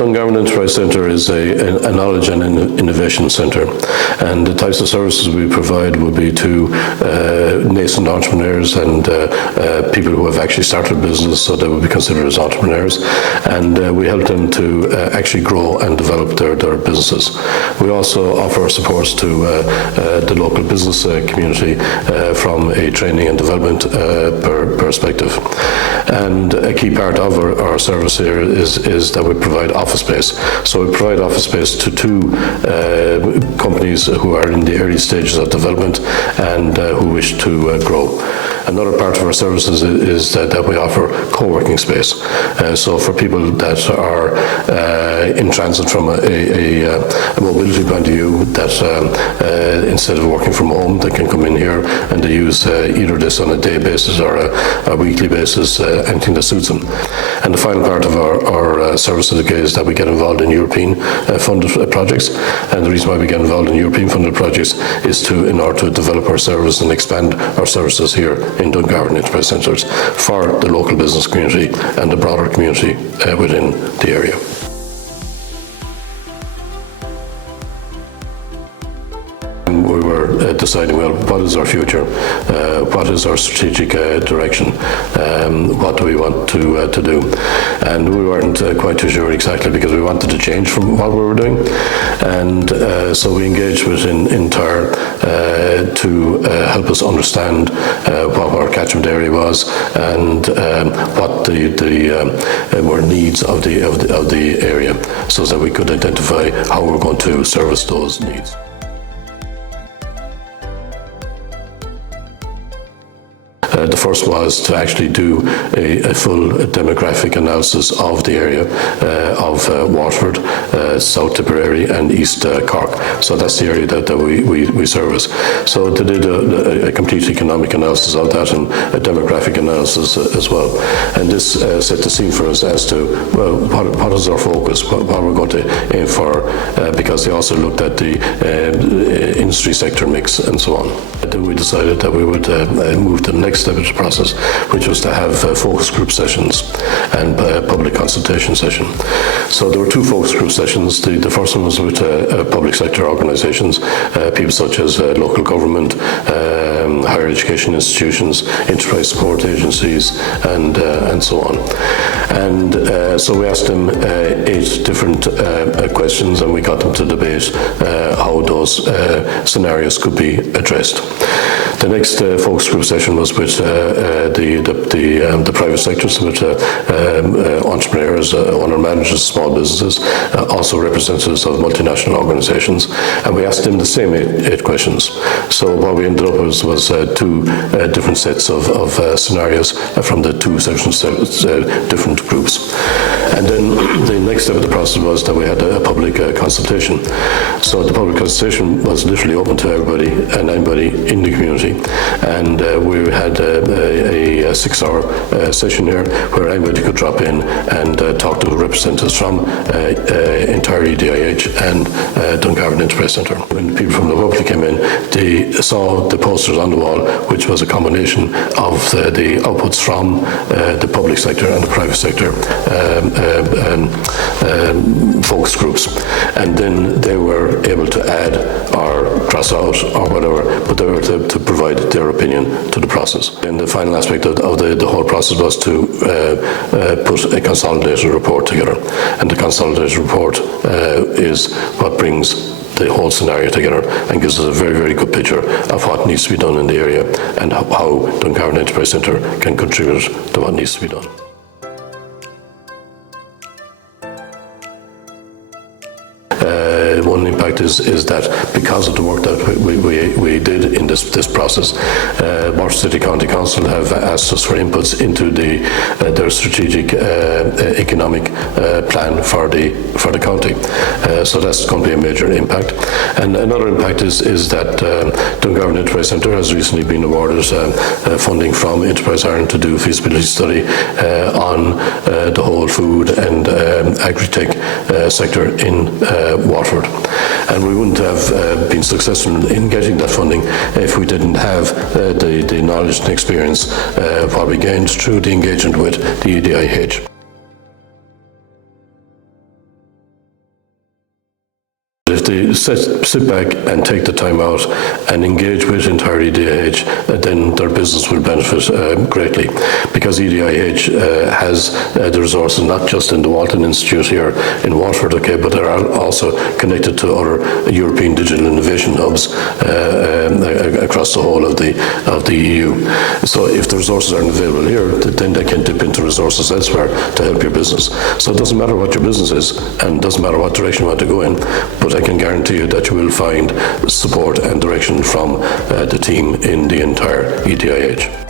Dungarvan Enterprise Centre is a knowledge and innovation centre, and the types of services we provide would be to nascent entrepreneurs and people who have actually started a business, so they would be considered as entrepreneurs, and we help them to actually grow and develop their businesses. We also offer supports to the local business community from a training and development perspective. And a key part of our service here is that we provide office space. So we provide office space to two companies who are in the early stages of development and who wish to grow. Another part of our services is that we offer co-working space. So for people that are in transit from a mobility point of view, that instead of working from home, they can come in here and they use either this on a day basis or a weekly basis, anything that suits them. And the final part of our services is that we get involved in European funded projects. And the reason why we get involved in European funded projects is in order to develop our service and expand our services here in Dungarvan Enterprise Centres for the local business community and the broader community within the area. We were deciding, well, what is our future? What is our strategic direction? What do we want to do? And we weren't quite too sure exactly, because we wanted to change from what we were doing. And so we engaged with Inter to help us understand what our catchment area was and what the were needs of the area, so that we could identify how we're going to service those needs. The first was to actually do a full demographic analysis of the area of Waterford, South Tipperary and East Cork. So that's the area that we service. So they did a complete economic analysis of that and a demographic analysis as well. And this set the scene for us as to, well, what is our focus, what we're going to aim for, because they also looked at the industry sector mix and so on. Then we decided that we would move to the next step of the process, which was to have focus group sessions and public consultation session. So there were two focus group sessions. The first one was with public sector organisations, people such as local government, higher education institutions, enterprise support agencies, and so on. And so we asked them 8 different questions, and we got them to debate how those scenarios could be addressed. The next focus group session was with the private sectors, with entrepreneurs, owner managers, small businesses, also representatives of multinational organisations, and we asked them the same 8 questions. So what we ended up with was 2 different sets of scenarios from the 2 sections, different groups. And then the next step of the process was that we had a public consultation. So the public consultation was literally open to everybody and anybody in the community, and we had a 6-hour session here where anybody could drop in and talk to representatives from entire EDIH and Dungarvan Enterprise Centre. When people from the public came in, they saw the posters on the wall, which was a combination of the outputs from the public sector and the private sector focus groups, and then they were able to add or cross out or whatever, but they were to provide their opinion to the process. And the final aspect of the whole process was to put a consolidated report together, and the consolidated report is what brings the whole scenario together and gives us a very, very good picture of what needs to be done in the area and how Dungarvan Enterprise Centre can contribute to what needs to be done. One impact is that because of the work that we did in this process, Waterford City County Council have asked us for inputs into their strategic economic plan for the county. So that's going to be a major impact. And another impact is that Dungarvan Enterprise Centre has recently been awarded funding from Enterprise Ireland to do a feasibility study on the whole food and agri-tech sector in Waterford. And we wouldn't have been successful in getting that funding if we didn't have the knowledge and experience what we gained through the engagement with the EDIH. they sit back and take the time out and engage with entire EDIH, then their business will benefit greatly, because EDIH has the resources not just in the Walton Institute here in Waterford, okay, but they are also connected to other European digital innovation hubs across the whole of the EU. So if the resources aren't available here, then they can dip into resources elsewhere to help your business. So it doesn't matter what your business is, and it doesn't matter what direction you want to go in, but I can guarantee you that you will find support and direction from the team in the entire EDIH.